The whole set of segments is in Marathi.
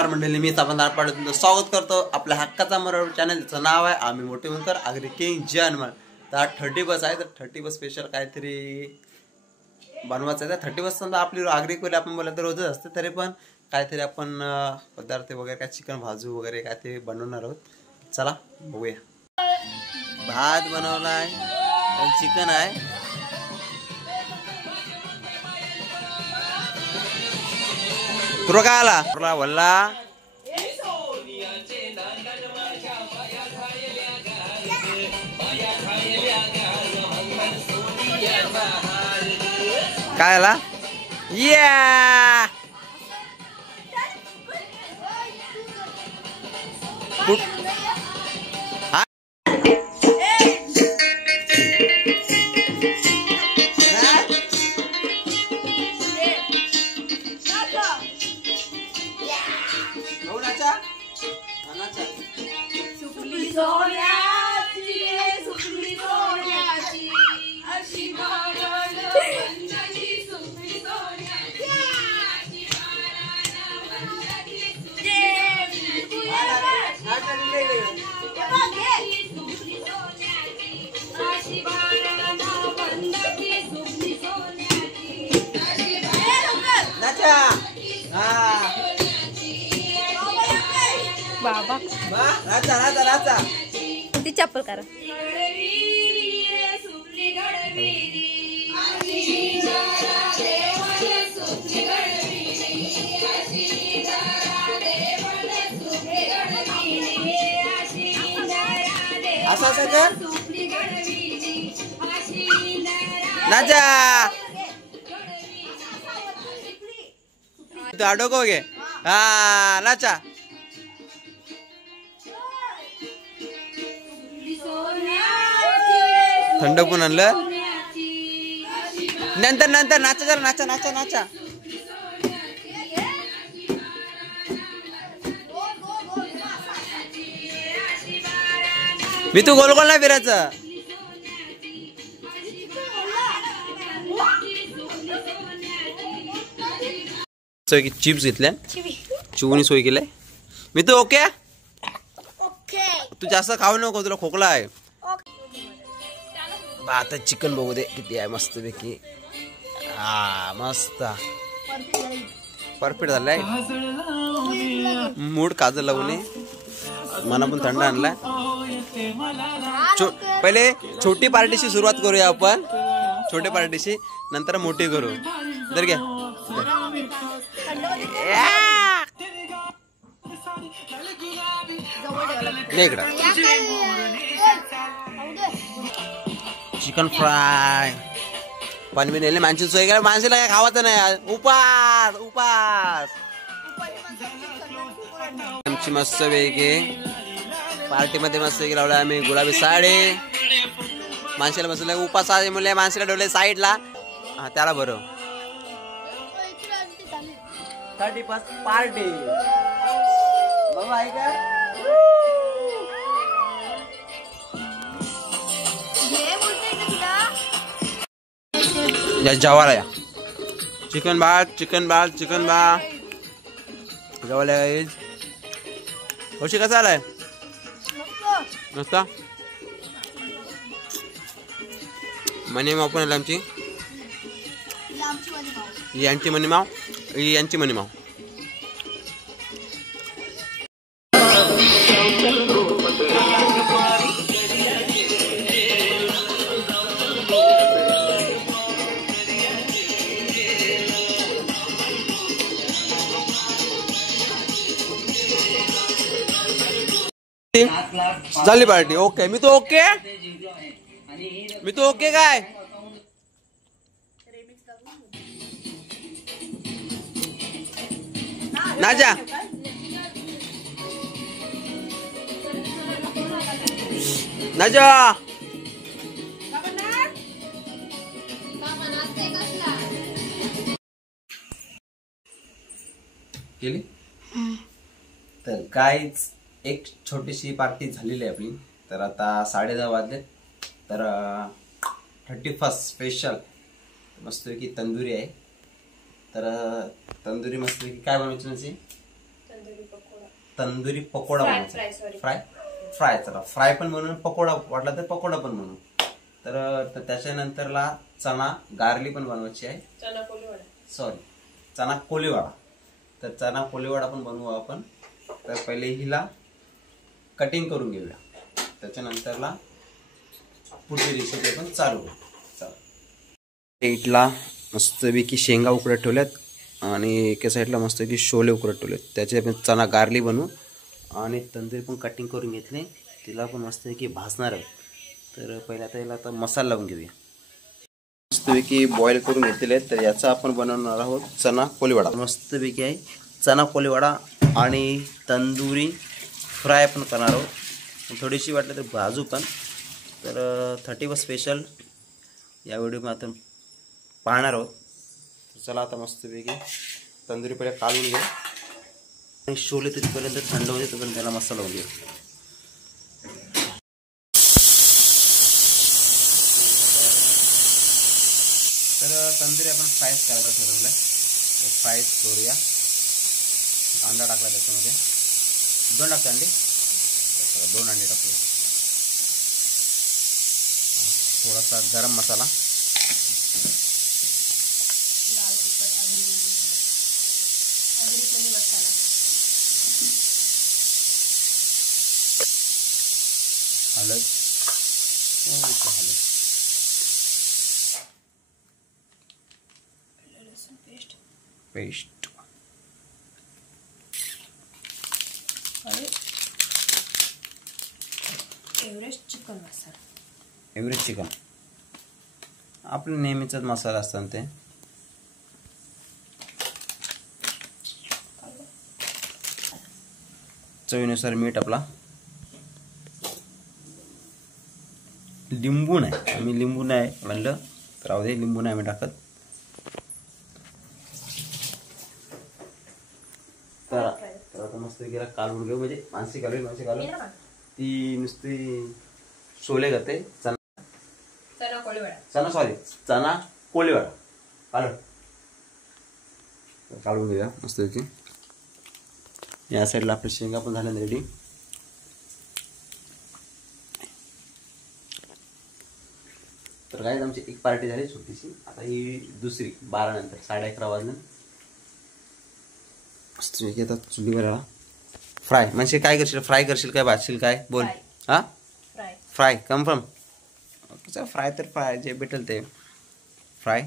नमस्कार मंडळी, मी तापनदार पाटील तुमचं स्वागत करतो आपल्या हक्काचा मराठी चॅनल. त्याचं नाव आहे आम्ही मोठे म्हणकर आगरी किंग जय हनुमान. तर हा 30 बस आहे, तर 30 बस स्पेशल काहीतरी बनवायचं आहे. तर 30 बस समजा आपली आगरी कोली आपण बोललं तर रोजच असते, तरी पण काहीतरी आपण पदार्थ वगैरे काय चिकन भाजू वगैरे काय ते बनवणार आहोत. चला बघूया. भात बनवला आहे, चिकन आहे, तुला काय आला तुला वल्ला काय आला या बाबा राजा राजा राजा ती चप्पल करा. असं असं कर नाचा तू अडोको घे. हा नाचा थंड पण आणलं. नंतर नंतर नाचा जरा नाचा नाचा नाचा. मी तू गोल गोल नाही फिरायचं. चिप्स घेतल्या, चिवणी सोय केलाय. मी तू ओके. तू जास्त खाऊ नको, तुला खोकला आहे. आता चिकन बघू दे किती आहे मस्त पैकी. हा मस्त परफेक्ट झालाय. मूड काजल लावून मना पण थंड आणला. पहिले छोटी पार्टीशी सुरुवात करूया आपण. छोट्या पार्टीशी नंतर मोठी करू. तर घ्या इकडं चिकन फ्राय पण मी नेले. माणशी सोय केला, माणसाला काय खावायचं नाही. उपास उपास आमची मस्त वेगळी पार्टी मध्ये मस्त वेगळी लावला आम्ही. गुलाबी साडी माणसाला बसवलं. उपास मुले माणसाला ठेवले साईडला. हा त्याला बरं 31 पार्टी बाबा आहे का. जेवायला या. चिकन भात चिकन भात चिकन भात जेवायला येईल. होशी कसा आलाय मस्त. मनी माव पण आला आमची. यांची मनी माव, यांची मनी माव. झाली पार्टी. ओके मी तो ओके. मी तो ओके काय नाजा. नाजा केली. तर काहीच एक छोटीशी पार्टी झालेली आहे आपली. तर आता 10:30 वाजले. तर 31 स्पेशल मस्तपैकी तंदुरी आहे. तर तंदुरी मस्तपैकी काय बनवायची म्हणजे तंदुरी पकोडा बनवायचा. फ्राय चला फ्राय पण म्हणून, पकोडा वाटला तर पकोडा पण म्हणून. तर त्याच्यानंतरला चणा गार्ली पण बनवायची आहे. चणा कोलीवाडा. तर चणा कोलीवाडा पण बनवू आपण. तर पहिले हिला कटिंग करून घेऊया, त्याच्यानंतरला पुढची रेसिपी पण चालू करू. साईडला मस्तपैकी शेंगा उकडत ठेवल्यात आणि एका साईडला मस्तपैकी शोले उकडत ठेवलेत. त्याचे आपण चणा गार्ली बनवू आणि तंदुरी पण कटिंग करून घेतली, तिला पण मस्तपैकी भाजणार आहे. तर पहिला त्याला आता मसाला लावून घेऊया. मस्तपैकी बॉईल करून घेतलेले आहेत. तर याचा आपण बनवणार आहोत चणा कोलीवाडा. मस्तपैकी आहे चणा कोलीवाडा आणि तंदुरी फ्राय पण करणार आहोत, थोडीशी वाटलं तर भाजू पण. तर 30 स्पेशल या व्हिडिओमध्ये आपण पाहणार आहोत. तर चला आता मस्तपैकी तंदुरी पहिले काढून घेऊ आणि शोले तिथपर्यंत थंड होते तोपर्यंत त्याला मसाला लावून घेऊ. तर तंदुरी आपण फ्रायच करायचं ठरवलं आहे, फ्रायच करूया. अंडा टाकला त्याच्यामध्ये, 2 टाकते अंडे, 2 अंडे टाकूया. थोडासा गरम मसाला, हळद, पेस्ट, एव्हरेस्ट चिकन आपलं नेहमीचाच मसाला असतात ते. चवीनुसार मीठ आपला. लिंबू नाही, आम्ही लिंबू नाही म्हणलं तर राहू दे, लिंबू नाही आम्ही टाकत. तर आता मस्त गेला कालवून घेऊ, म्हणजे मानसी कालवून ती नुसती शोले करते. चणा कोलीवाडा काढून घेऊया मस्तपैकी. या साईडला आपल्या शेंगा पण झाल्या रेडी. तर काय आमची एक पार्टी झाली छोटीशी, आता ही दुसरी 12 नंतर 11:30 वाजले. मस्तपैकी आता चुलीवर फ्राय. म्हणजे काय करशील, फ्राय करशील काय भाजशील काय बोल. हा फ्राय कन्फर्म. फ्राय तर फ्राय जे भेटेल ते फ्राय.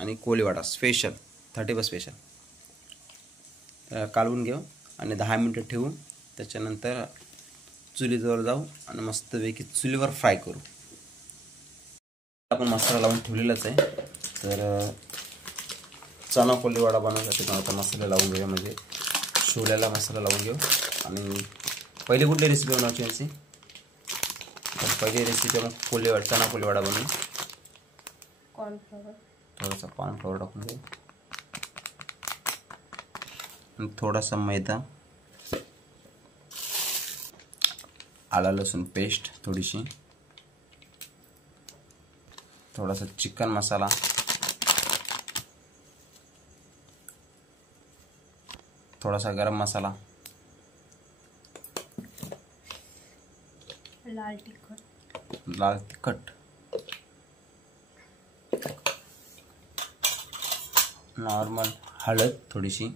आणि कोलीवाडा स्पेशल 30 स्पेशल. तर काढून घेऊ आणि 10 मिनटं ठेवू, त्याच्यानंतर चुलीजवळ जाऊ आणि मस्तपैकी चुलीवर फ्राय करू. आपण मसाला लावून ठेवलेलाच आहे. तर चणा कोलीवाडा बनवण्यासाठी पण आता मसाला लावून घेऊया, म्हणजे शोल्याला मसाला लावून घेऊ. आणि पहिली कुठली रेसिपी बनवायची यांची, तर पहिली रेसिपी मग चणा कोलीवाडा बनवू. थोडासा कॉर्नफ्लोअर टाकून घेऊ आणि थोडासा मैदा, आला लसूण पेस्ट थोडीशी, थोडासा चिकन मसाला, थोडासा गरम मसाला, लाल तिखट, नॉर्मल हळद थोडीशी,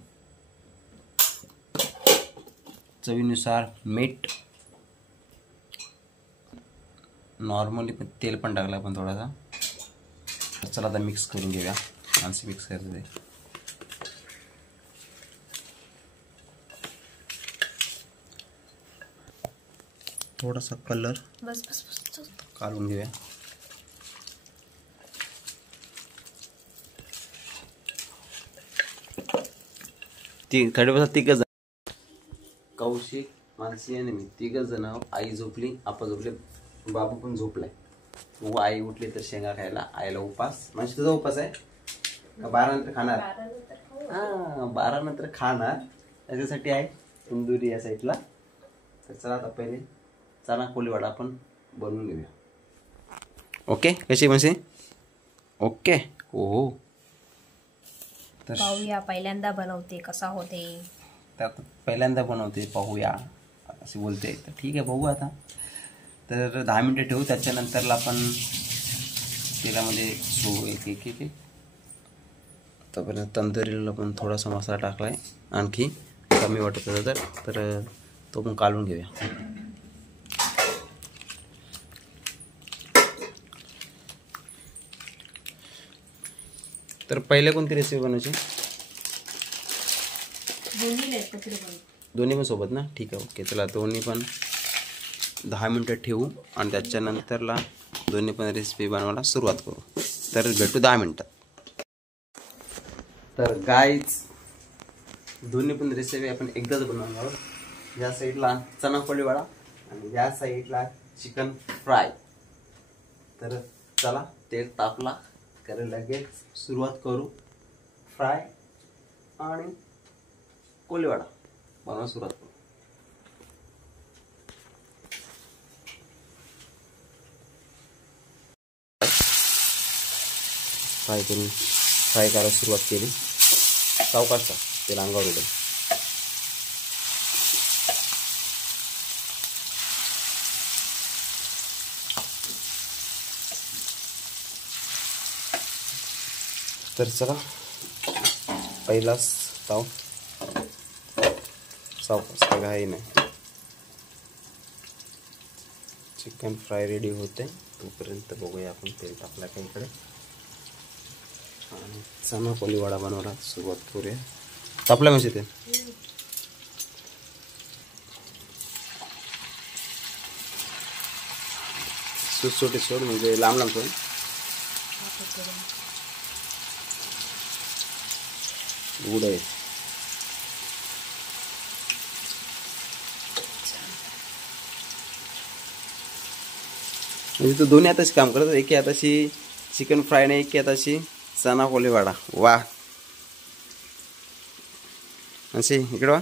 चवीनुसार मीठ, नॉर्मली पण तेल पण टाकलं पण थोडासा. चला आता मिक्स करून घेऊया. माणसं मिक्स करते थोडासा कलर बस बस बस काढून घेऊया. ती 30 तिघ जण, कौशिक, मानसी आणि मी 3 जण. आई झोपली, आपा झोपले, बाबू पण झोपलाय. मग आई उठली तर शेंगा खायला. आईला उपास. म्हणजे तुझा उपास आहे का 12 नंतर खाणार? हा 12 नंतर खाणार, त्याच्यासाठी आहे तंदुरी या साईडला. तर चला आता पहिले चणा कोलीवाडा आपण बनवून घेऊया. ओके, कशी म्हणजे ओके. हो तर पाहूया पहिल्यांदा बनवते कसा होते. त्यात पहिल्यांदा बनवते, पाहूया असे बोलते. तर ठीक आहे, बघू आता. तर 10 मिनटं ठेवू. त्याच्यानंतरला आपण तेलामध्ये एक एक एक एक तोपर्यंत तंदुरीला पण थोडासा मसाला टाकला आहे, आणखी कमी वाटत होता तर तो पण काढून घेऊया. तर पहिले कोणती रेसिपी बनवायची? दोन्ही पण सोबत ना? ठीक आहे, ओके. चला दोन्ही पण 10 मिनटं ठेवू आणि त्याच्यानंतरला दोन्ही पण रेसिपी बनवायला सुरुवात करू. तर भेटू 10 मिनटात. तर गाईज दोन्ही पण रेसिपी आपण एकदाच बनवणार आहोत. या साईडला चना कोळीवाडा आणि या साईडला चिकन फ्राय. तर चला तेल तापला कारण लगेच सुरुवात करू. फ्राय आणि कोळीवाडा बनवायला सुरुवात करू. फ्राय करायला सुरुवात केली. सावकाश तेल अंगावर उडेल. तर चला पहिलाच ताव सावकाश, काय घाई नाही. चिकन फ्राय रेडी होते तोपर्यंत बघूया आपण तेल टाकला का इकडे आणि चना कोळीवाडा बनवायला सुरुवात करूया. तापला म्हणजे ते सुटसुटीत सोड, म्हणजे लांब लांब सोड. गुड आहे. म्हणजे तू दोन्ही हाताशी काम करत, एकी हाताशी चिकन फ्राय नाही, एकी हाताशी चना कोळीवाडा. वा, असे इकडं वा.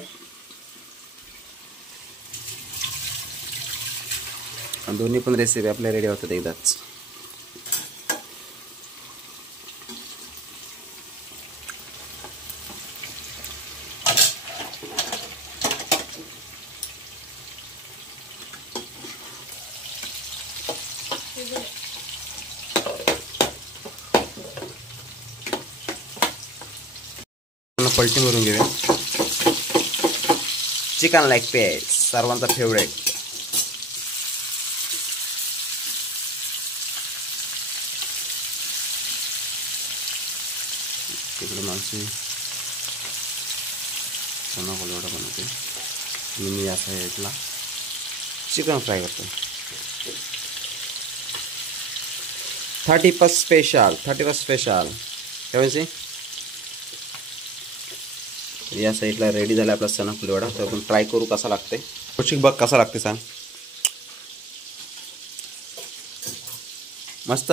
दोन्ही पण रेसिपी आपल्या रेडी होतात एकदाच. पलटी मारून घेऊया. चिकन लेग पीस सर्वांचा फेवरेट. तिकडे माणसे चना कोळीवाडा बनवते आणि मी या साईडला चिकन फ्राय करतो. 31 स्पेशल ठेवायचे. या साईडला रेडी झाला आपला चना कोळीवाडा. तर आपण ट्राय करू कसा लागते. कौशिक बघ कसा लागते सांग. मस्त.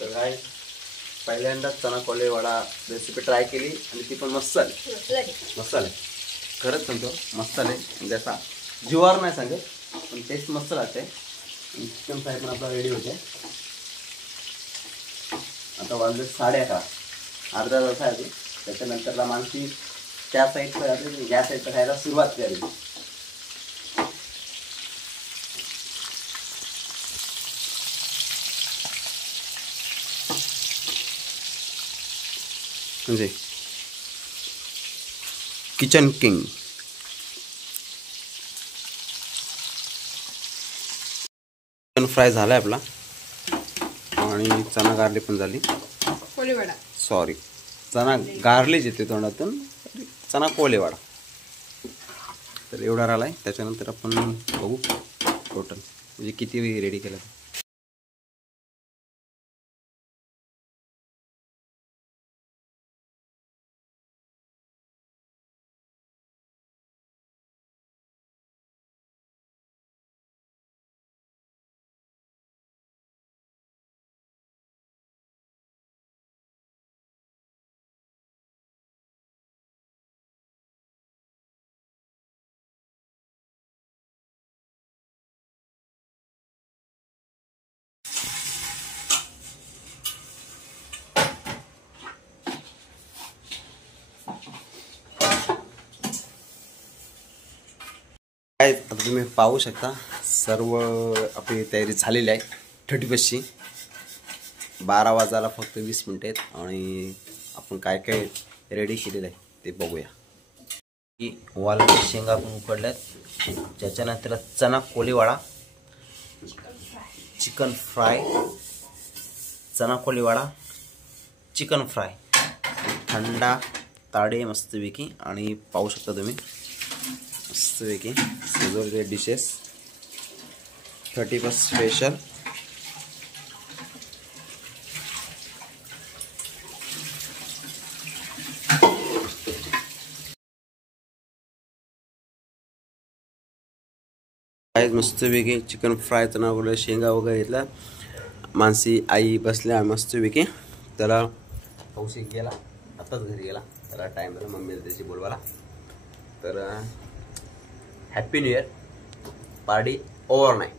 तर काय पहिल्यांदा चना कोळीवाडा रेसिपी ट्राय केली आणि ती पण मस्त आली. खरंच सांगतो मस्त आले. म्हणजे असा जीवावर नाही सांगत पण टेस्ट मस्त लागते. चिकन फ्राय पण आपला रेडी होते. आता वाजले 11:30, अर्धा तास आहे. त्याच्यानंतरला माणसी त्या साईडचं या साईडचं खायला सुरुवात केली. म्हणजे किचन किंग. चिकन फ्राय झाला आहे आपला आणि चना गार्ली पण झाली. कोळीवाडा सॉरी, चना गार्लीच येते तोंडातून, चना कोळीवाडा. तर एवढा राहिला. त्याच्यानंतर आपण बघू टोटल म्हणजे किती रेडी केलं. तुम्ही पाहू शकता सर्व आपली तयारी झालेली आहे 31ची. 12 वाजायला फक्त 20 मिनिट आहेत आणि आपण काय काय रेडी केलेलं आहे ते बघूया. की वालाच्या शेंगा आपण उकडल्यात, त्याच्यानंतर चना कोळीवाडा, चिकन फ्राय, चना कोळीवाडा, चिकन फ्राय, थंडा ताडे मस्तपैकी. आणि पाहू शकता तुम्ही मस्तपैकी सजवलेले डिशेस 31 स्पेशल. मस्तपैकी चिकन फ्राय, चना वगैरे शेंगा वगैरे घेतला. मानसी आई बसल्या मस्तपैकी. त्याला कौशिक गेला आताच घरी गेला, त्याला टाइम झाला मम्मीला त्याची बोलवायला. तर happy new year, party over night.